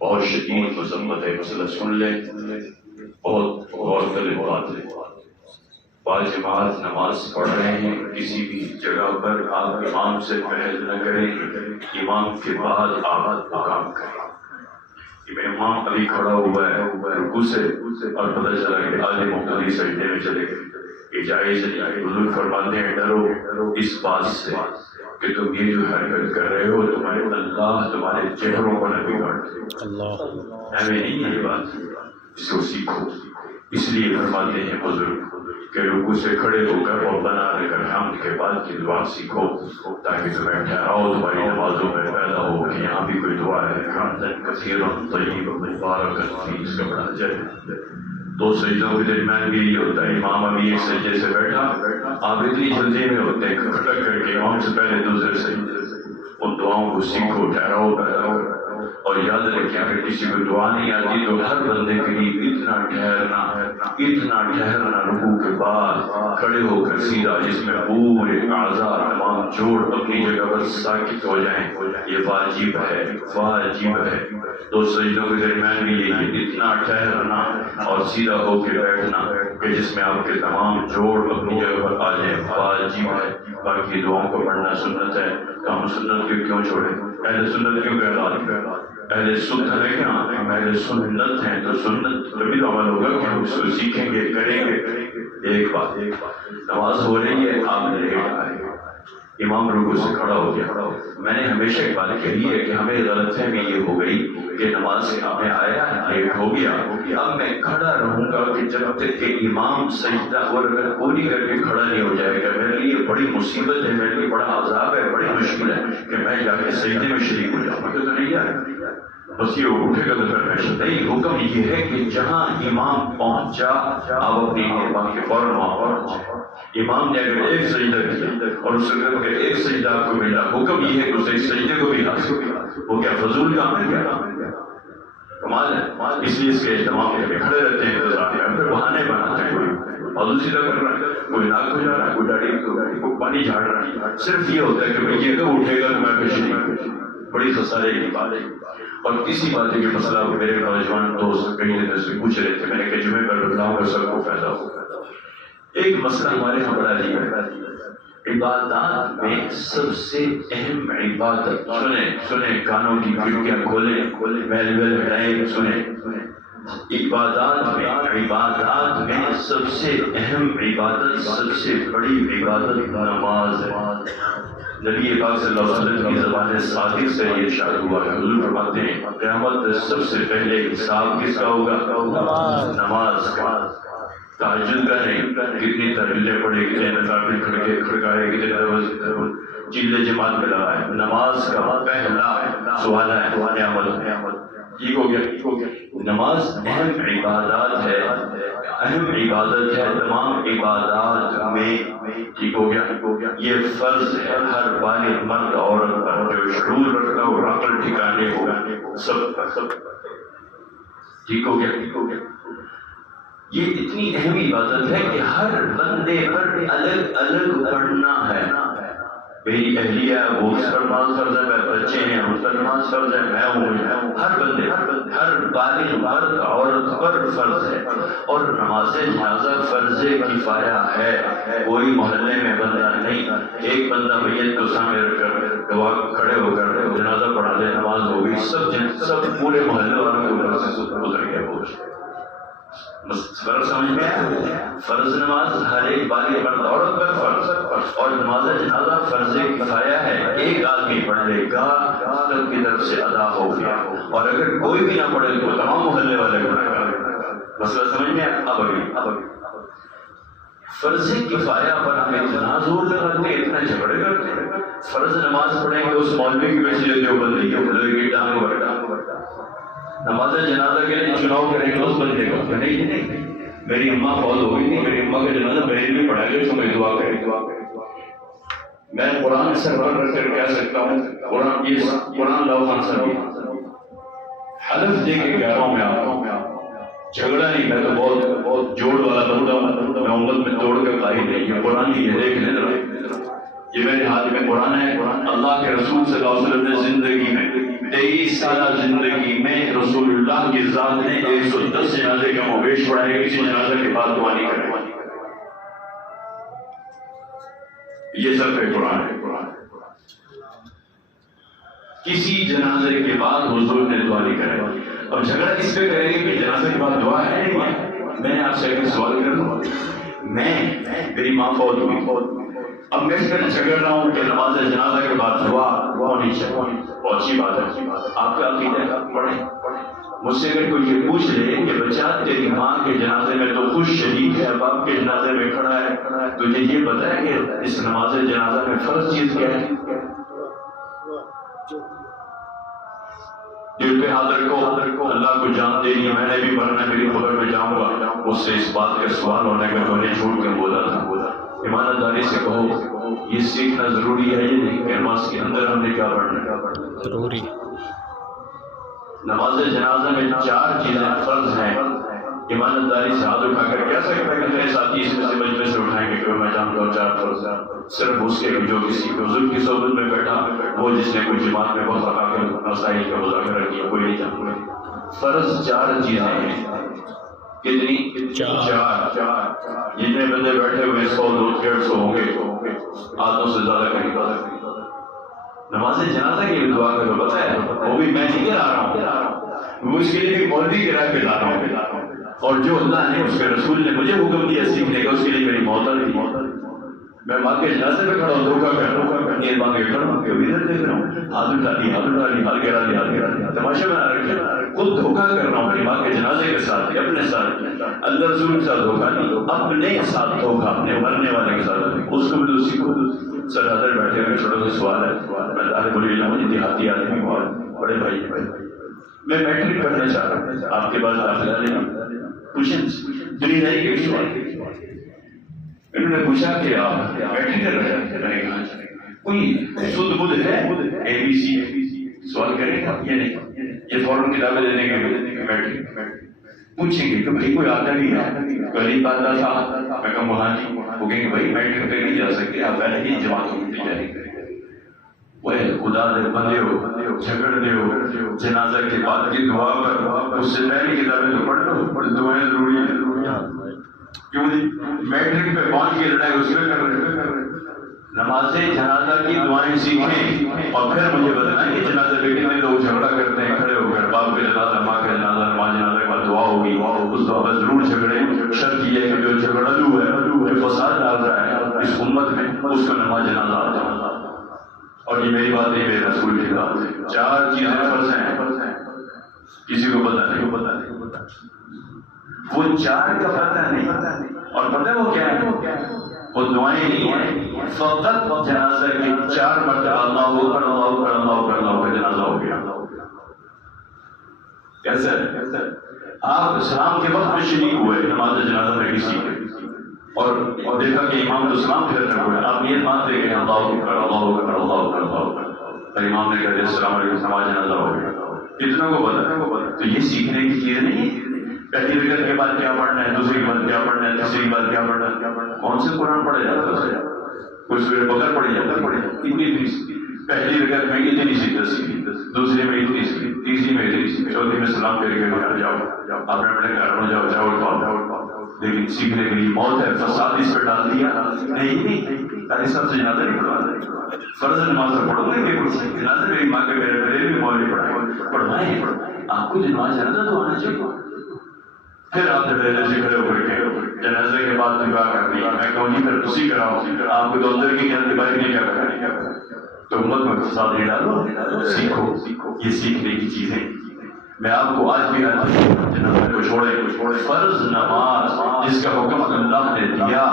بہت شدید مذمت ہے، مسئلہ سن لیں، بہت غور کریں بات ہے۔ باجماعت نماز پڑھ رہے ہیں، کسی بھی جگہ پر آپ امام سے پہل نہ کریں، امام کے بعد آپ کام کریں۔ امام ابھی کھڑا ہوا ہے رکوع سے اور پتہ چلا کہ آدھے مقتدی سجدے میں چلے گئے، یہ جائز نہیں۔ حضور فرماتے ہیں ڈرو اس بات سے کہ تم یہ جو حرکت کر رہے ہو تمہارے اللہ تمہارے چہروں کو نہ بگاڑ دے۔ ہمیں نہیں ہے یہ بات، اس کو سیکھو۔ اس لیے فرماتے ہیں بزرگ کہ رکوع سے کھڑے ہو کر اور بنا رہ کر حمد کے بعد کی دعا سیکھو، تاکہ تمہیں ٹھہراؤ تمہاری نمازوں میں پیدا ہو کہ یہاں بھی کوئی دعا ہے حمدن کثیرا طیبا مبارکا فیہ، اس کا بڑا اجر ہے۔ دو سجدوں کے درمیان بھی یہی ہوتا ہے، امام ابھی ایک سجدے سے بیٹھا، آپ اتنی جلدی میں ہوتے ہیں کھٹک کر کے امام سے پہلے دوسرے سجدے سے، ان دعاؤں کو سیکھو، ٹھہراؤ پیدا کرو۔ اور یاد رکھیں اگر کسی کو دعا نہیں آتی تو ہر بندے کے لیے اتنا ٹھہرنا رکوع کے بعد کھڑے ہو کر سیدھا، جس میں پورے اعضاء تمام جوڑ اپنی جگہ پر ساکت ہو جائیں، یہ واجب ہے۔ دو سجدوں کے درمیان بھی یہ اتنا ٹھہرنا اور سیدھا ہو کے بیٹھنا کہ جس میں آپ کے تمام جوڑ اپنی جگہ پر آ جائیں، واجب ہے۔ باقی دعاؤں کو پڑھنا سنت ہے، تو ہم سنت کو کیوں چھوڑیں؟ اہل سنت کیوں کہلاتے؟ اہل سنت ہے کیا؟ ہم اہل سنت ہیں، تو سنت کبھی تو عمل ہوگا کہ ہم اس کو سیکھیں گے، کریں گے۔ ایک بات، نماز ہو رہی ہے، آپ لیٹ آئے، امام رکوع سے کھڑا ہو گیا۔ میں نے ہمیشہ ایک بات کہی ہے کہ ہمیں غلط فہمی یہ ہو گئی کہ نماز میں آیا لیٹ ہو گیا، اب میں کھڑا رہوں گا کہ جب تک کہ امام سجدہ اور اگر پوری کر کے کھڑا نہیں ہو جائے گا، میرے لیے بڑی مصیبت ہے، میرے لیے بڑا عذاب ہے، بڑی مشکل ہے کہ میں جا کے سجدے میں شریک ہو جاؤں، مجھے تو نہیں جائے بس یہ اٹھے گا تو پھر میں نہیں۔ حکم یہ ہے کہ جہاں امام پہنچا آپ اپنی امام کے فوراً وہاں پہنچے۔ امام نے اگر ایک سجدہ کیا اور اس سے اگر ایک سجدہ آپ کو ملا، حکم یہ ہے کہ اس ایک سجدے کو بھی حاصل کیا، وہ کیا فضول کام ہے؟ کیا کمال ہے؟ اس لیے اس کے اہتمام کے کھڑے رہتے ہیں انتظار میں، پھر بہانے بناتے ہیں، کوئی موضوع سیدھا کر رہا ہے، کوئی ناک ہو جا رہا ہے، کوئی داڑھی کو پانی جھاڑ رہا ہے، صرف یہ ہوتا ہے کہ بھائی یہ کب اٹھے گا تو میں کچھ نہیں۔ بڑی خسارے کی بات ہے۔ اور کسی بات ہے کہ مسئلہ میرے نوجوان دوست کئی دن سے پوچھ رہے تھے، میں نے کہا جمعے پر بتلاؤں گا سب کو فائدہ ہوگا۔ ایک مسئلہ ہمارے یہاں بڑا عجیب ہے، عبادات میں سب سے اہم عبادت، سنیں کانوں کی کھڑکیاں کھولیں، محل ویل ہٹائیں، سنیں، عبادات میں سب سے اہم عبادت، سب سے بڑی عبادت نماز ہے۔ نبی پاک صلی اللہ علیہ وسلم کی زبان صادق سے یہ ارشاد ہوا کہ حضور فرماتے ہیں قیامت سب سے پہلے حساب کس کا ہوگا؟ نماز کا۔ تہجد کا نہیں، کتنی تہجدیں پڑھے، کتنے نوافل کھڑکائے، کتنے چیلے جماعت میں لگائے، نماز کا پہلا سوال ہے قیامت۔ ٹھیک ہو گیا؟ نماز اہم عبادات ہے، اہم عبادت ہے تمام عبادات میں۔ ٹھیک ہو گیا؟ یہ فرض ہے ہر بالغ مرد عورت پر، جو شعور رکھتا ہو، عقل ٹھکانے ہو، سب پر۔ ٹھیک ہو گیا؟ یہ اتنی اہم عبادت ہے کہ ہر بندے پر الگ الگ پڑھنا ہے۔ میری اہلیہ ہے وہ اس پر نماز فرض ہے، میرے بچے ہیں اس پر نماز فرض ہے، میں ہوں، ہر بندے، ہر بالغ مرد عورت پر فرض ہے۔ اور نماز جنازہ فرض کفایہ ہے، کوئی محلے میں بندہ نہیں، ایک بندہ میت کو سامنے رکھ کر دعا کھڑے ہو کر جنازہ پڑھا دے، نماز ہو گئی، سب پورے محلے والوں کے اوپر سے گزر گیا بوجھ۔ فرض سمجھ میں آیا؟ فرض نماز ہر ایک بالغ مرد عورت پر فرض، اور نماز جنازہ فرض کفایہ ہے، ایک آدمی پڑھ لے گا سب کی طرف سے ادا ہو گیا، اور اگر کوئی بھی نہ پڑھے تو تمام محلے والے پڑھے گا۔ مسئلہ سمجھ میں آیا؟ اب اگلی فرض کفایہ پر ہم اتنا زور لگاتے ہیں، اتنا جھگڑے کرتے ہیں، فرض نماز پڑھیں گے اس مولوی کی وجہ سے دیوبندی کے مولوی کی ٹانگ بڑھا، نماز جنازہ کے لیے چناؤ کریں گے اس بندے کو، نہیں، میری اماں فوت ہو گئی تھی، میری اماں کا جنازہ بریلوی پڑھا گیا، اس کو میں دعا کریں۔ میں قرآن سر پر رکھ کر کہہ سکتا ہوں، قرآن لاؤ خان صاحب حلف دے کے کہہ رہا ہوں، میں آتا ہوں، جھگڑا نہیں، میں تو بہت جوڑ والا بندہ ہوں، میں امت میں توڑ کر قائل نہیں ہوں۔ قرآن کی یہ دیکھ لیں ذرا، یہ میرے ہاتھ میں قرآن ہے، اللہ کے رسول صلی اللہ علیہ وسلم نے زندگی میں 23 سالہ زندگی میں رسول اللہ کی ذات نے 110 جنازے کا مویش پڑھائے، کسی جنازہ کے بعد دعا نہیں کرے. یہ سب پہ قرآن ہے. کسی جنازے کے بعد حضور نے دعا نہیں کرے. اب جھگڑا کس پہ کریں گے کہ جنازے کے بعد دعا ہے نہیں ہے؟ میں آپ سے ایک سوال کر رہا ہوں. میری ماں فوت ہوئی، اب میں اس پر جھگڑ رہا ہوں کہ نماز جنازہ کے بعد دعا ہونی چاہیے. بہت اچھی بات ہے، آپ کا عقیدہ ہے، پڑھیں. مجھ سے اگر کوئی یہ پوچھ لے کہ بچہ تیری ماں کے جنازے میں تو خوش شریک ہے، باپ کے جنازے میں کھڑا ہے، تجھے یہ پتا ہے کہ اس نماز جنازہ میں فرض چیز کیا ہے؟ دل پہ ہاتھ رکھو، اللہ کو جان دینی، میں نے بھی مرنا، میری قبر میں جاؤں گا. اس سے اس بات کا سوال ہونے کا میں نے جھوٹ کر بولا تھا. ایمانداری سے کہو یہ سیکھنا ضروری ہے یہ نہیں کہ نماز کے اندر ہم نے کیا پڑھنا ضروری. نماز جنازہ میں 4 چیزیں فرض ہیں. ایمانداری سے ہاتھ اٹھا کر کہہ سکتا ہے کہ میرے ساتھی اس مجمع سے اٹھائیں گے کہ میں جانتا ہوں 4 فرض ہیں. صرف اس کے جو کسی بزرگ کی صحبت میں بیٹھا وہ جس نے کوئی جماعت میں بہت آ کر مسائل کا مذاکرہ کیا، کوئی نہیں جانتا. فرض 4 چیزیں ہیں. کتنی؟ 4. جتنے بندے بیٹھے ہوئے 100 200 ہوں گے، آدھوں سے زیادہ کہیں. نماز جنازہ کی بھی دعا کرو، پتہ ہے وہ بھی میں نہیں کرا رہا ہوں، وہ اس کے لیے بھی مولوی کی راہ پہ لا رہا ہوں. اور جو اللہ نے اس کے رسول نے مجھے حکم دیا سیکھنے کا، اس کے لیے میری موت تھی. میں ماں کے جنازے پہ کھڑا ہوں، دھوکہ کر ماں کے کھڑا ہوں، ابھی ادھر دیکھ رہا ہوں، ہاتھ اٹھا لی، ہاتھ گرا لی، تماشا بنا رکھے. خود دھوکہ کر رہا ہوں میری ماں کے جنازے کے ساتھ، اپنے ساتھ. اللہ رسول کے ساتھ دھوکہ نہیں، اپنے ساتھ دھوکہ، اپنے مرنے والے کے ساتھ. اس کو بھی تو سیکھو. سر حاضر بیٹھے ہوئے چھوٹا سا سوال ہے. میں طالب العلم ہوں، دیہاتی آدمی ہوں، بڑے بھائی میں میٹرک کرنا چاہ رہا ہوں، آپ کے پاس داخلہ نہیں. پوچھیں دنیا نہیں کہ سوال. انہوں نے پوچھا کہ آپ میٹرک کر رہے ہیں، کوئی سود بدھ ہے ABC سوال کرے گا یا نہیں؟ یہ فوراً کتابیں دینے کے میٹرک پوچھیں گے کہ بھائی کوئی آتا بھی ہے، غریب آتا تھا، میں کہوں وہاں جی. وہ کہیں گے بھائی میٹرک پہ نہیں جا سکتے، آپ پہلے ہی جماعتوں کی تیاری کریں. وہ خدا دے بندے ہو، جھگڑ دے ہو، جنازہ کے بعد کی دعا پر اس سے پہلی کتابیں تو پڑھ لو، دعائیں ضروری ہیں. کیوں نہیں؟ میٹرک پہ پہنچ کے لڑائی اس میں کر رہے. نماز جنازہ کی دعائیں سیکھیں اور پھر مجھے بتائیں کہ جنازے پہ کتنے لوگ جھگڑا کرتے ہیں کھڑے ہو کر. باپ کا جنازہ، ماں کا جنازہ، ماں جنازہ کے بعد دعا ہوگی، اس دعا پر ضرور جھگڑے. شرط یہ ہے کہ جو جھگڑالو ہے، جو فساد ڈال رہا ہے اس امت میں، اس کو نماز جنازہ آ جائے. اور یہ میری بات نہیں، میرے رسول کی بات ہے. 4 چیزیں فرض ہیں، کسی کو پتہ نہیں. وہ 4 کا پتہ نہیں. اور پتہ وہ کیا ہے؟ وہ دعائیں نہیں ہیں، فقط جنازہ کی 4 مرتبہ اللہ اکبر اللہ اکبر اللہ اکبر اللہ اکبر جنازہ ہو گیا. کیسے آپ اسلام کے وقت میں شریک ہوئے نماز جنازہ میں کسی کے، اور دیکھا کہ امام تو سلام پھیر رہے ہوئے، آپ یہ مانتے کہ اللہ اکبر اللہ اکبر اللہ اکبر اللہ اکبر، اور امام نے کہا السلام علیکم، نماز جنازہ ہو گیا. کتنا کو پتہ ہے؟ تو یہ سیکھنے کی چیز نہیں ہے. پہلی رکعت کے بعد کیا پڑھنا ہے، دوسری کے بعد کیا پڑھنا ہے، تیسری کے بعد کیا پڑھنا ہے. کون سے قرآن پڑھا جاتا ہے؟ کوئی سورہ بقرہ پڑھی جاتا ہے. اتنی پہلی رکعت میں اتنی سی تصویر، دوسری میں اتنی سی، تیسری میں اتنی سی، چوتھی میں سلام پھیر کے گھر جاؤ، اپنے اپنے گھر میں جاؤ، جاؤ. لیکن سیکھنے کے لیے موت ہے، فساد اس پہ ڈال دیا. نہیں، تاکہ سب سے زیادہ نہیں پڑھا. فرض نماز پڑھو گے کہ جنازے میں ماں کے میرے بھی مولوی پڑھائیں. آپ کو نماز جنازہ تو آنا چاہیے. پھر آپ دھڑے سے کھڑے ہو کر کے جنازے کے بعد دعا کرنی. میں کہوں جی پھر تسی کراؤ، آپ کو تو اندر کی جانتے باہر نہیں کیا کرنا. تو امت میں فساد نہیں ڈالو، سیکھو. یہ سیکھنے کی چیزیں. میں آپ کو آج بھی جنازے کو چھوڑے. فرض نماز جس کا حکم اللہ نے دیا،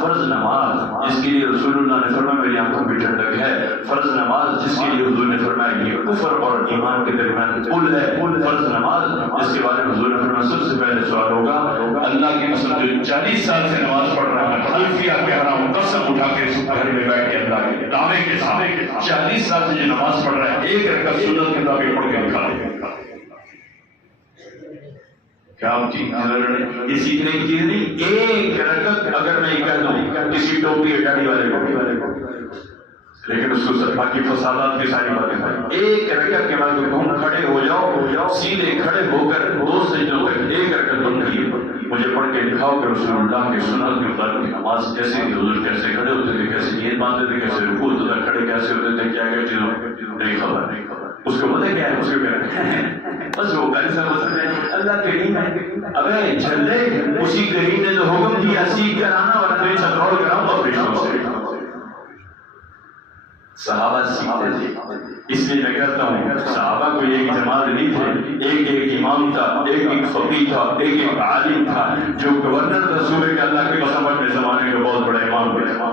فرض نماز جس کے لیے رسول اللہ نے فرمایا میری آنکھوں کی ٹھنڈک ہے، فرض نماز جس کے لیے حضور نے فرمایا یہ کفر اور ایمان کے درمیان پل ہے، فرض نماز جس کے بارے میں حضور نے فرمایا سب سے پہلے سوال ہوگا اللہ کی قسم جو 40 سال سے نماز پڑھ رہا ہے، حلفیہ کہہ رہا ہوں، قسم اٹھا کے گھر میں بیٹھ کے اللہ کے دعوے کے ساتھ 40 سال سے جو نماز پڑھ رہا ہے، ایک رکعت سنت کے مطابق پڑھ کے دکھا دے. کیا آپ یہ سیکھنے کی چیز نہیں. ایک رکعت اگر میں یہ کہہ دوں کسی ٹوپی اٹھانے والے کو لیکن اس کو صدقہ کی فسادات کی ساری باتیں ہیں. ایک رکعت کے بعد تم کھڑے ہو جاؤ, سیدھے کھڑے ہو کر 2 سجدوں تک ایک رکعت بند کیے, مجھے پڑھ کے دکھاؤ کہ رسول اللہ کی سنت کے مطابق نماز کیسے تھی, حضور کیسے کھڑے ہوتے تھے, کیسے نیت باندھتے تھے, کیسے رکوع ہوتا تھا, کھڑے کیسے ہوتے تھے, کیا کیا چیزوں نہیں خبر. اس کو پتہ کیا ہے, اس کو کیا ہے, بس وہ قاری صاحب ہوتے ہیں اللہ کریم ہے. ابے جھلے, اسی کریم نے تو حکم دیا سیکھ کر آنا ورنہ تمہیں چترول کراؤں گا فرشتوں سے. صحابہ سیکھتے تھے, اس لیے میں کہتا ہوں صحابہ کو ایک جماعت نہیں تھے, ایک امام تھا, ایک فقیہ تھا, ایک عالم تھا جو گورنر تھا صوبے کے. اللہ کے قسم اپنے زمانے کا بہت بڑا امام بڑا,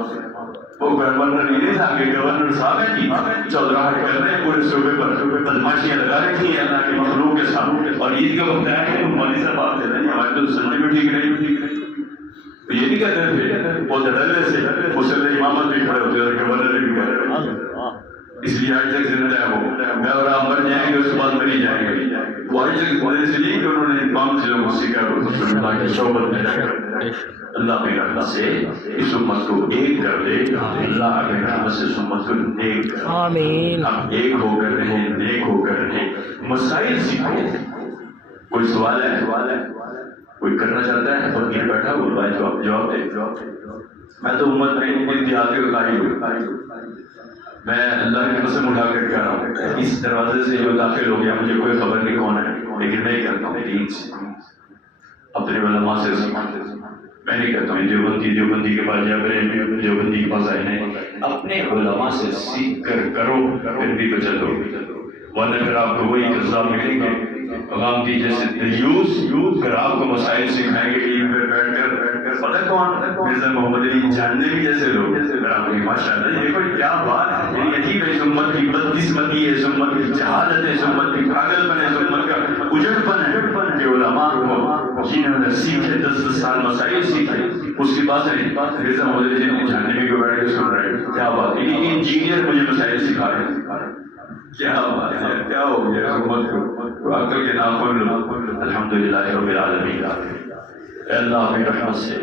وہ گورنر یہ نہیں تھا کہ گورنر صاحب ہے جی چودراہٹ کر رہے ہیں پورے صوبے پر, بدماشیاں لگا رکھی ہیں اللہ کے مخلوق کے ساتھ, اور عید کا وقت ہے کہ مولوی صاحب آپ چلے ہمارے تو سننے میں ٹھیک نہیں. تو یہ نہیں کہتے تھے وہ ڈرلے سے مسلح امامت بھی کھڑے ہوتے اور گورنر بھی کہہ رہے ہیں. اس لیے آج تک زندہ ہے وہ, میں اور آپ مر جائیں گے اس کے بعد مری جائیں گے. وہ آج تک وجہ سے نہیں کہ انہوں نے تمام چیزوں کو سیکھا رسول اللہ کی صحبت میں رہ کر. اللہ کی رحمت سے اس امت کو ایک کر دے, اللہ کی رحمت سے اس امت کو نیک کر. آمین. ہم ایک ہو کر رہیں, نیک ہو کر رہیں, مسائل سیکھو. کوئی سوال ہے, کوئی کرنا چاہتا ہے اور یہ بیٹھا بول بھائی جواب دے. میں تو امت میں اتحاد کا قائل ہوں. میں اللہ کی قسم اٹھا کر کہہ رہا ہوں, اس دروازے سے جو داخل ہو گیا مجھے کوئی خبر نہیں کون ہے, لیکن میں کہتا ہوں دین سے, اپنے علماء سے سیکھو. میں نہیں کہتا ہوں دیوبندی کے پاس جا کر دیوبندی کے پاس آئے نہیں, اپنے علماء سے سیکھ کر کرو پھر بھی بچو, ورنہ پھر آپ کو وہی کذاب ملیں گے غام کی جیسے دیوس کر آپ کو مسائل سکھائیں گے ٹی وی پہ بیٹھ کر. پتہ کون مرزا محمد علی جاننے بھی جیسے لوگ, ماشاء اللہ دیکھو کیا بات ہے, یعنی عجیب ہے اس امت کی بدقسمتی ہے, اس امت کی جہالت ہے, اس امت کی پاگل پن ہے, اس امت کا اجڑ پن ہے کہ علماء کو جنہوں نے سیکھے 10 سال مسائل سیکھے اس کے پاس نہیں. مرزا محمد علی جی جاننے میں کو بیٹھ کے سن رہے ہیں, کیا بات ہے, انجینئر مجھے مسائل سکھا رہے ہیں, کیا بات ہے, کیا ہو گیا امت کو عقل کے ناخن. الحمدللہ رب العالمین. اللہ کی رحمت سے